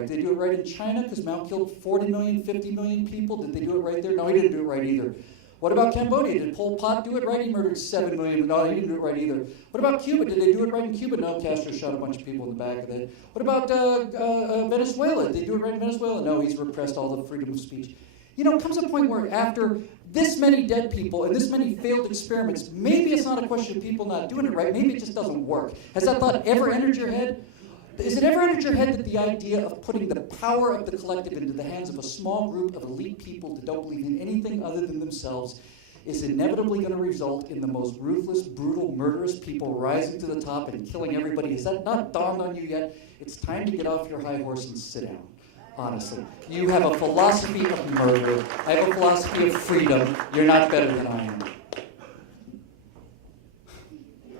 Did they do it right in China because Mao killed 40 million, 50 million people? Did they do it right there? No, he didn't do it right either. What about Cambodia? Did Pol Pot do it right? He murdered 7 million. No, he didn't do it right either. What about Cuba? Did they do it right in Cuba? No, Castro shot a bunch of people in the back of the head. What about Venezuela? Did they do it right in Venezuela? No, he's repressed all the freedom of speech. You know, it comes a point where after this many dead people and this many failed experiments, maybe it's not a question of people not doing it right. Maybe it just doesn't work. Has that thought ever entered your head? Is it ever entered your head that the idea of putting the power of the collective into the hands of a small group of elite people that don't believe in anything other than themselves is inevitably going to result in the most ruthless, brutal, murderous people rising to the top and killing everybody? Has that not dawned on you yet? It's time to get off your high horse and sit down. Honestly, you have a philosophy of murder. I have a philosophy of freedom. You're not better than I am.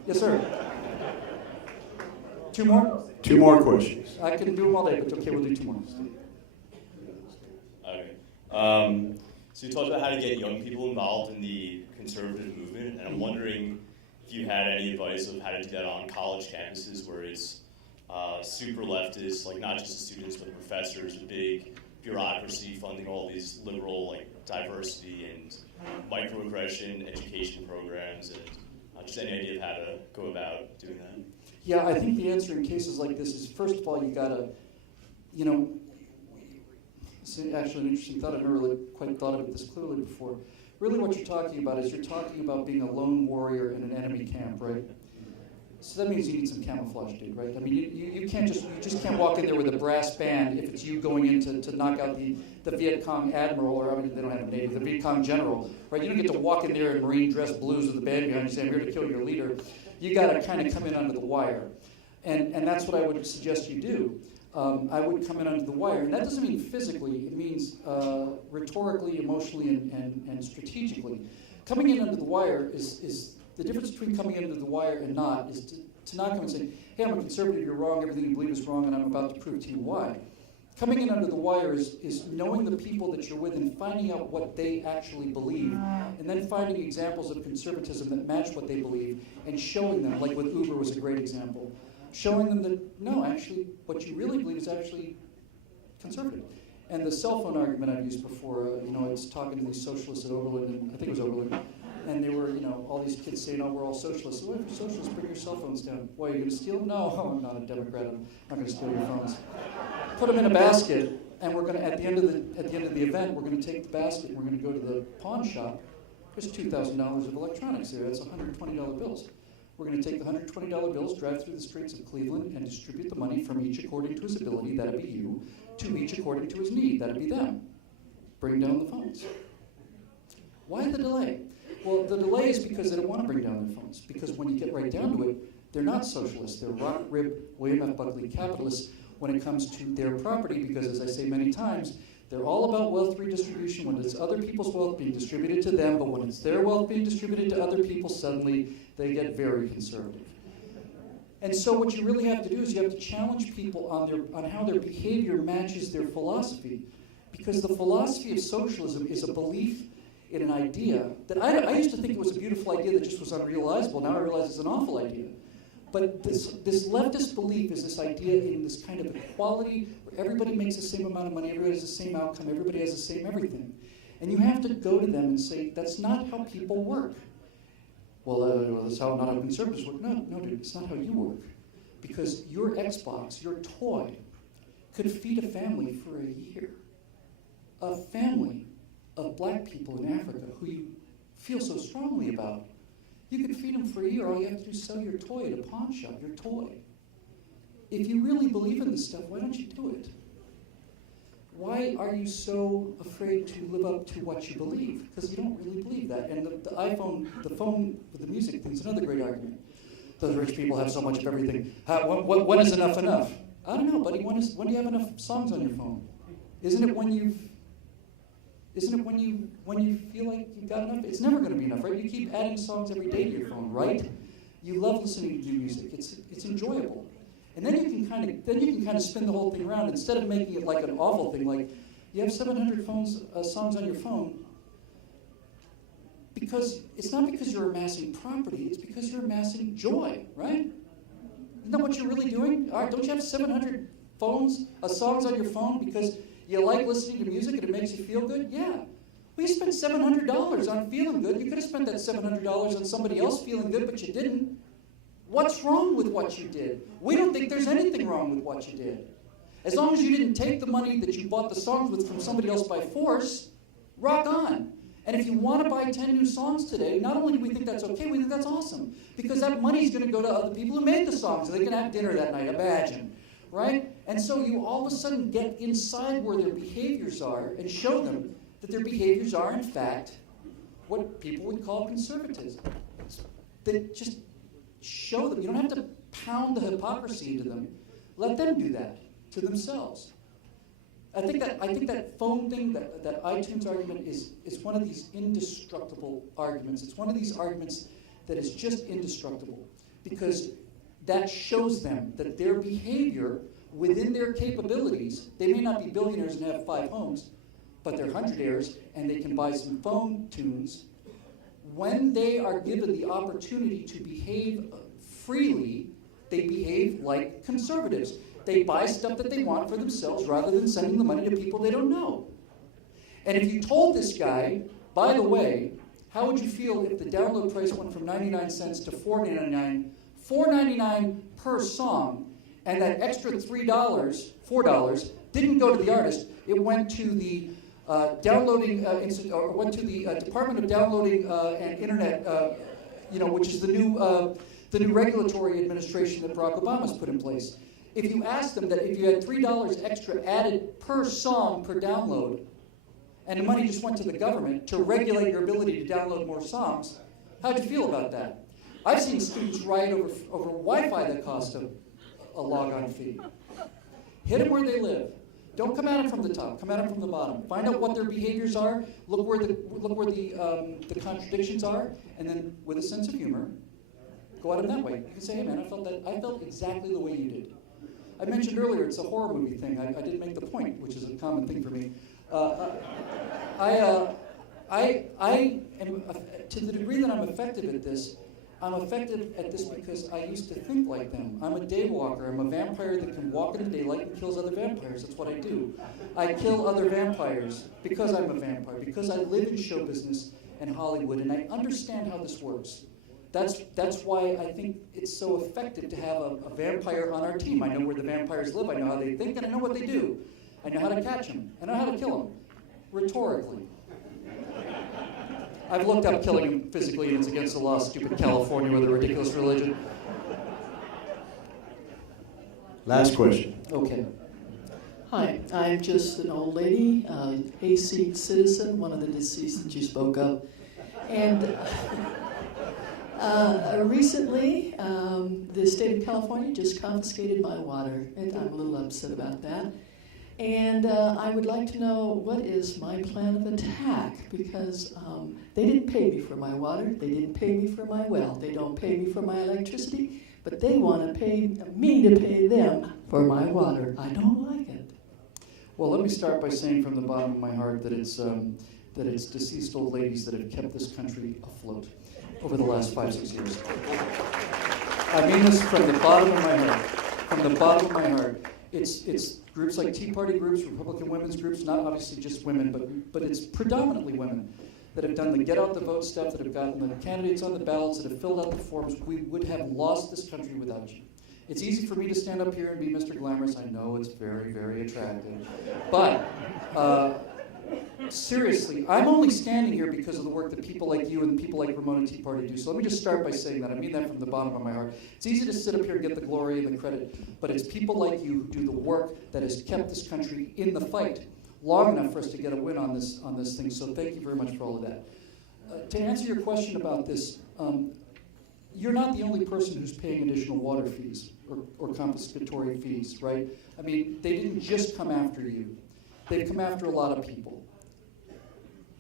Yes, sir. 2 more? 2 more questions. I can do them all day, but okay, we'll do 2 more. Okay. So you talked about how to get young people involved in the conservative movement, and I'm wondering if you had any advice of how to do that on college campuses where it's super leftist, like not just the students but the professors, a big bureaucracy funding all these liberal like diversity and microaggression education programs, and just any idea of how to go about doing that? Yeah, I think the answer in cases like this is, first of all, you gotta, you know, it's actually an interesting thought. I've never really quite thought of it this clearly before. Really what you're talking about is you're talking about being a lone warrior in an enemy camp, right? So that means you need some camouflage, dude, right? I mean, you just can't walk in there with a brass band if it's you going in to knock out the Viet Cong admiral, or I mean, they don't have a name, the Viet Cong general, right? You don't get to walk in there in Marine dress blues with a band behind you saying, I'm here to kill your leader. You got to kind of come in under the wire. And that's what I would suggest you do. I would come in under the wire. And that doesn't mean physically. It means rhetorically, emotionally, and strategically. Coming in under the wire is the difference between coming in under the wire and not is to not come and say, hey, I'm a conservative, you're wrong, everything you believe is wrong, and I'm about to prove to you why. Coming in under the wire is knowing the people that you're with and finding out what they actually believe, and then finding examples of conservatism that match what they believe, and showing them, like with Uber was a great example, showing them that, no, actually, what you really believe is actually conservative. And the cell phone argument I've used before, I was talking to these socialists at Oberlin, and I think it was Oberlin, and they were, all these kids saying, oh, we're all socialists. Well, if you're socialists, bring your cell phones down. Why, are you going to steal them? No, I'm not a Democrat. I'm not going to steal your phones. Put them in a basket, and we're going to, at the end of the event, we're going to take the basket, and we're going to go to the pawn shop. There's $2,000 of electronics there. That's $120 bills. We're going to take the $120 bills, drive through the streets of Cleveland, and distribute the money from each according to his ability, that'd be you, to each according to his need, that'd be them. Bring down the phones. Why the delay? Well, the delay is because they don't want to bring down their phones. Because when you get right down to it, they're not socialists. They're rock-rib, William F. Buckley capitalists when it comes to their property, because, as I say many times, they're all about wealth redistribution when it's other people's wealth being distributed to them, but when it's their wealth being distributed to other people, suddenly they get very conservative. And so what you really have to do is you have to challenge people on how their behavior matches their philosophy. Because the philosophy of socialism is a belief in an idea that I used to think it was a beautiful idea that just was unrealizable. Now I realize it's an awful idea. But this leftist belief is this idea in this kind of equality where everybody makes the same amount of money, everybody has the same outcome, everybody has the same everything. And you have to go to them and say, that's not how people work. Well, that's not how conservatives work. No, dude, it's not how you work. Because your Xbox, your toy, could feed a family for a year. A family of black people in Africa who you feel so strongly about. You could feed them for a year. All you have to do is sell your toy at a pawn shop, your toy. If you really believe in this stuff, why don't you do it? Why are you so afraid to live up to what you believe? Because you don't really believe that. And the iPhone, the phone with the music thing is another great argument. Those rich people have so much of everything. When is enough enough? I don't know, buddy. When do you have enough songs on your phone? Isn't it when you feel like you've got enough? It's never going to be enough, right? You keep adding songs every day to your phone, right? You love listening to new music. It's enjoyable. And then you can kind of spin the whole thing around. Instead of making it like an awful thing, like you have 700 songs on your phone, because it's not because you're amassing property, it's because you're amassing joy, right? Isn't that what you're really doing? All right, don't you have 700 songs on your phone because you like listening to music and it makes you feel good? Yeah. Well, you spent $700 on feeling good. You could have spent that $700 on somebody else feeling good, but you didn't. What's wrong with what you did? We don't think there's anything wrong with what you did. As long as you didn't take the money that you bought the songs with from somebody else by force, rock on. And if you want to buy 10 new songs today, not only do we think that's okay, we think that's awesome. Because that money is going to go to other people who made the songs, so they can have dinner that night, imagine. Right? And so you all of a sudden get inside where their behaviors are and show them that their behaviors are, in fact, what people would call conservatism. That just show them. You don't have to pound the hypocrisy into them. Let them do that to themselves. I think that phone thing, that iTunes argument is one of these indestructible arguments. It's one of these arguments that is just indestructible because that shows them that their behavior within their capabilities, they may not be billionaires and have 5 homes, but they're hundredaires and they can buy some phone tunes. When they are given the opportunity to behave freely, they behave like conservatives. They buy stuff that they want for themselves rather than sending the money to people they don't know. And if you told this guy, by the way, how would you feel if the download price went from 99 cents to $4.99 per song, and that extra $4 didn't go to the artist, it went to the went to the Department of Downloading and Internet, which is the new regulatory administration that Barack Obama's put in place. If you asked them that if you had $3 extra added per song per download, and the money just went to the government to regulate your ability to download more songs, how'd you feel about that? I've seen students riot over Wi-Fi that cost a log-on fee. Hit them where they live. Don't come at them from the top. Come at them from the bottom. Find out what their behaviors are. Look where the contradictions are, and then with a sense of humor, go at them that way. You can say, "Hey, man, I felt exactly the way you did." I mentioned earlier it's a horror movie thing. I didn't make the point, which is a common thing for me. I am, to the degree that I'm effective at this, I'm effective at this because I used to think like them. I'm a daywalker. I'm a vampire that can walk in the daylight and kills other vampires. That's what I do. I kill other vampires because I'm a vampire, because I live in show business and Hollywood, and I understand how this works. That's why I think it's so effective to have a vampire on our team. I know where the vampires live. I know how they think, and I know what they do. I know how to catch them. I know how to kill them, rhetorically. I've looked up killing him physically, and it's against the law. Stupid California with a ridiculous religion. Last question. Okay. Hi, I'm just an old lady, A-seat citizen, one of the deceased that you spoke of. And recently, the state of California just confiscated my water, and I'm a little upset about that. And I would like to know what is my plan of attack, because they didn't pay me for my water, they didn't pay me for my well, they don't pay me for my electricity, but they want to pay me to pay them for my water. I don't like it. Well, let me start by saying from the bottom of my heart that it's deceased old ladies that have kept this country afloat over the last 5-6 years. I mean this from the bottom of my heart. From the bottom of my heart. It's groups like Tea Party groups, Republican women's groups, not obviously just women, but it's predominantly women that have done the get out the vote stuff, that have gotten the candidates on the ballots, that have filled out the forms. We would have lost this country without you. It's easy for me to stand up here and be Mr. Glamorous. I know it's very, very attractive. But seriously, I'm only standing here because of the work that people like you and people like Ramona Tea Party do. So let me just start by saying that. I mean that from the bottom of my heart. It's easy to sit up here and get the glory and the credit, but it's people like you who do the work that has kept this country in the fight long enough for us to get a win on this thing. So thank you very much for all of that. To answer your question about this, you're not the only person who's paying additional water fees or confiscatory fees, right? I mean, they didn't just come after you. They've come after a lot of people.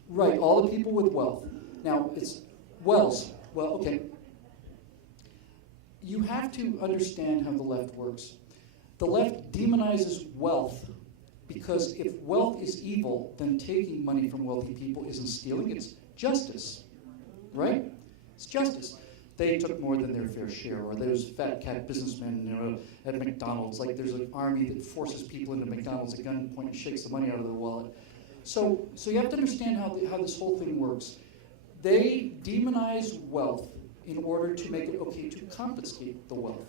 Right, all the people with wealth. Now, it's wells. Well, okay. You have to understand how the left works. The left demonizes wealth because if wealth is evil, then taking money from wealthy people isn't stealing, it's justice. Right? It's justice. they took more than their fair share, or those fat cat businessmen at McDonald's, like there's an army that forces people into McDonald's at gunpoint and shakes the money out of their wallet. So you have to understand how this whole thing works. They demonize wealth in order to make it okay to confiscate the wealth.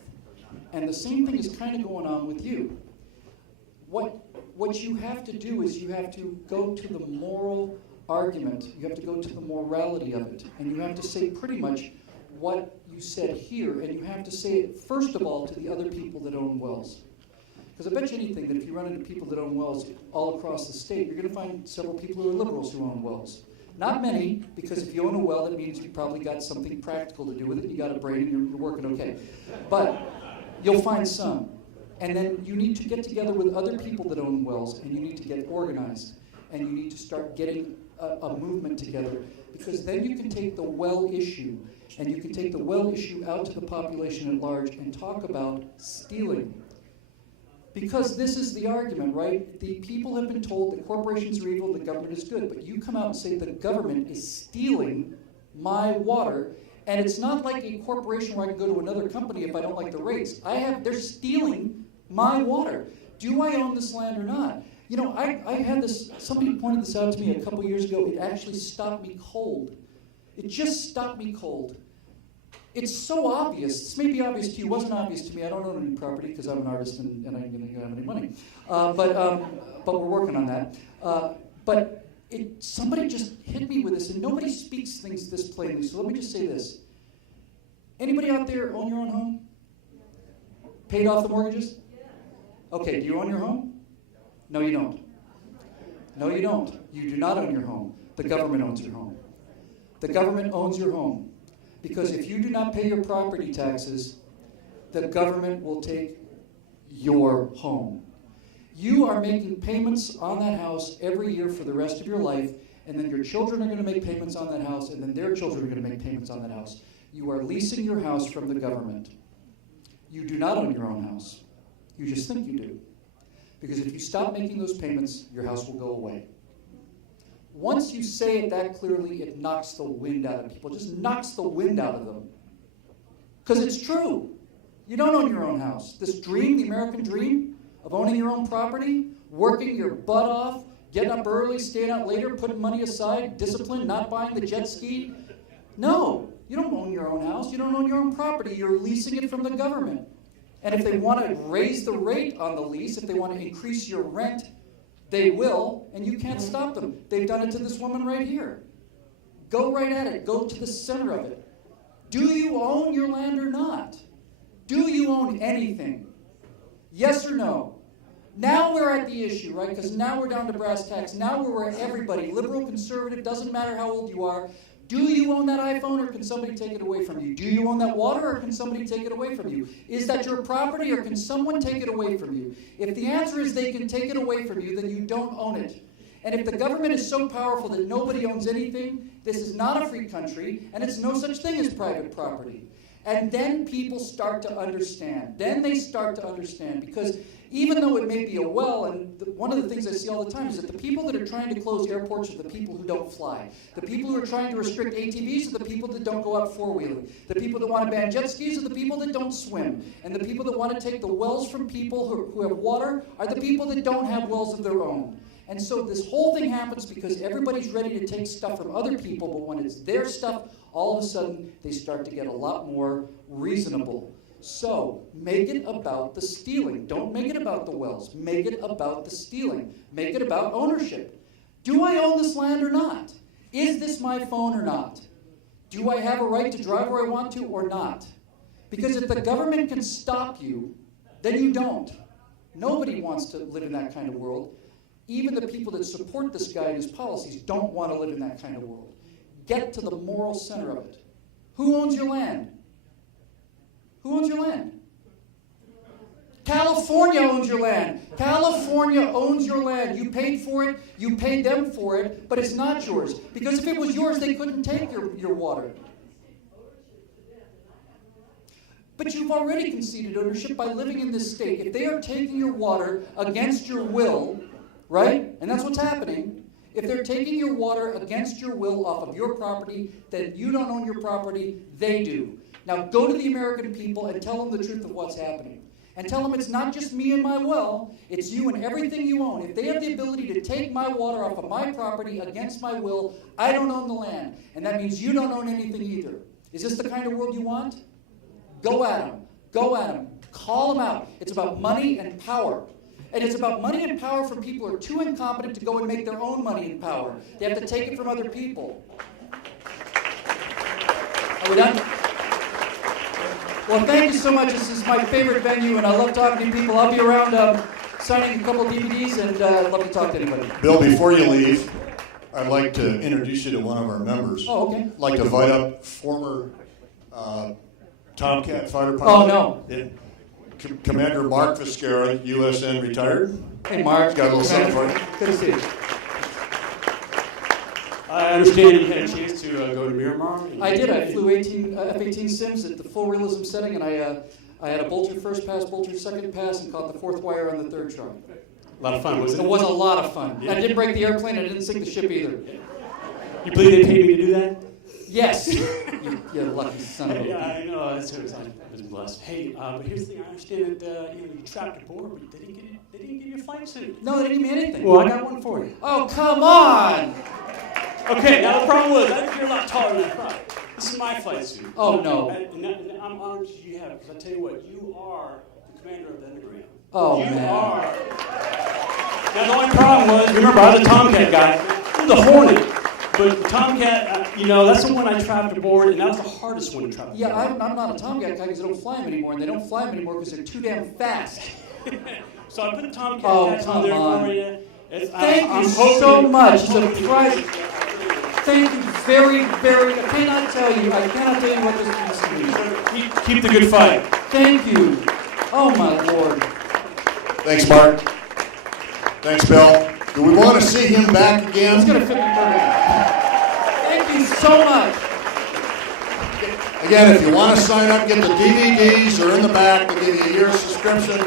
And the same thing is kind of going on with you. What you have to do is you have to go to the moral argument. You have to go to the morality of it. And you have to say pretty much what you said here. And you have to say it, first of all, to the other people that own wells. Because I bet you anything that if you run into people that own wells all across the state, you're going to find several people who are liberals who own wells. Not many, because if you own a well, that means you probably got something practical to do with it. You got a brain and you're working okay. But you'll find some. And then you need to get together with other people that own wells, and you need to get organized. And you need to start getting a movement together, because then you can take the well issue, and you can take the well issue out to the population at large and talk about stealing. Because this is the argument, right? The people have been told that corporations are evil, the government is good, but you come out and say the government is stealing my water, and it's not like a corporation where I can go to another company if I don't like the rates. They're stealing my water. Do I own this land or not? You know, I had this, somebody pointed this out to me a couple years ago. It actually stopped me cold. It just stopped me cold. It's so obvious. This may be obvious to you. It wasn't obvious to me. I don't own any property because I'm an artist and I don't have any money. But we're working on that. But somebody just hit me with this, and nobody speaks things this plainly. So let me just say this. Anybody out there own your own home? Paid off the mortgages? Okay, do you own your home? No, you don't. No, you don't. You do not own your home. The government owns your home. The government owns your home. Because if you do not pay your property taxes, the government will take your home. You are making payments on that house every year for the rest of your life, and then your children are going to make payments on that house, and then their children are going to make payments on that house. You are leasing your house from the government. You do not own your own house. You just think you do. Because if you stop making those payments, your house will go away. Once you say it that clearly, it knocks the wind out of people. It just knocks the wind out of them. Because it's true. You don't own your own house. This dream, the American dream of owning your own property, working your butt off, getting up early, staying out later, putting money aside, discipline, not buying the jet ski. No, you don't own your own house. You don't own your own property. You're leasing it from the government. And if they want to raise the rate on the lease, if they want to increase your rent, they will, and you can't stop them. They've done it to this woman right here. Go right at it. Go to the center of it. Do you own your land or not? Do you own anything? Yes or no? Now we're at the issue, right? Because now we're down to brass tacks. Now we're where everybody, liberal, conservative, doesn't matter how old you are. Do you own that iPhone, or can somebody take it away from you? Do you own that water, or can somebody take it away from you? Is that your property, or can someone take it away from you? If the answer is they can take it away from you, then you don't own it. And if the government is so powerful that nobody owns anything, this is not a free country, and it's no such thing as private property. And then people start to understand. Then they start to understand, because even though it may be a well, and one of the things I see all the time is that the people that are trying to close airports are the people who don't fly. The people who are trying to restrict ATVs are the people that don't go out four-wheeling. The people that want to ban jet skis are the people that don't swim. And the people that want to take the wells from people who have water are the people that don't have wells of their own. And so this whole thing happens because everybody's ready to take stuff from other people, but when it's their stuff, all of a sudden they start to get a lot more reasonable. So make it about the stealing. Don't make it about the wells. Make it about the stealing. Make it about ownership. Do I own this land or not? Is this my phone or not? Do I have a right to drive where I want to or not? Because if the government can stop you, then you don't. Nobody wants to live in that kind of world. Even the people that support this guy and his policies don't want to live in that kind of world. Get to the moral center of it. Who owns your land? Who owns your land? California owns your land. California owns your land. You paid for it. You paid them for it, but it's not yours. Because if it was yours, they couldn't take your water. But you've already conceded ownership by living in this state. If they are taking your water against your will, right? And that's what's happening. If they're taking your water against your will off of your property, then you don't own your property, they do. Now go to the American people and tell them the truth of what's happening. And tell them it's not just me and my well, it's you and everything you own. If they have the ability to take my water off of my property against my will, I don't own the land. And that means you don't own anything either. Is this the kind of world you want? Go at them. Go at them. Call them out. It's about money and power. And it's about money and power for people who are too incompetent to go and make their own money and power. They have to take it from other people. Are we done? Well, thank you so much. This is my favorite venue, and I love talking to people. I'll be around signing a couple DVDs, and I'd love to talk to anybody. Bill, before you leave, I'd like to introduce you to one of our members. Oh, okay. I'd like to invite up former Tomcat fighter pilot. Oh, no. Yeah. Commander Mark Viscara, USN retired. Hey, Mark. Got a little something for you. Good to see you. I understand you had a chance to go to Miramar. I did. I flew F-18 sims at the full realism setting, and I had a bolter first pass, bolter second pass, and caught the fourth wire on the third try. A lot of fun, wasn't it? It was a lot of fun. Yeah. I didn't break the airplane. I didn't sink the ship either. You believe they paid me to do that? Yes. You lucky son of a... Yeah, I know. That's what I was blessed. Hey, but here's the thing. I understand that you trapped aboard, but they didn't give you a flight suit. No, they didn't give me anything. Well, I got one for you. Oh, come on! Okay, now the problem was, I think you're a lot taller than I thought. This is my flight suit. Oh, no. And I'm honored that you have it, because I tell you what, you are the commander of the Enneagram. Oh, you man. are. Now, the only problem was, remember, I was a Tomcat guy. I'm the Hornet. But the Tomcat, that's the one I trapped aboard, and that was the hardest one to trap aboard. Yeah, I'm not a Tomcat guy because they don't fly them anymore, and they don't fly them anymore because they're too damn fast. So I put the Tomcat Oh, patch on come there on. for you. Thank you so much. It's a prize. Thank you very, very. I cannot tell you what this means to me. Keep the good fight. Thank you. Oh, my Lord. Thanks, Mark. Thanks, Bill. Do we want to see him back It's again? going to fit me perfect. Thank you so much. Again, if you want to sign up, get the DVDs. They're in the back. They'll give you a year's subscription.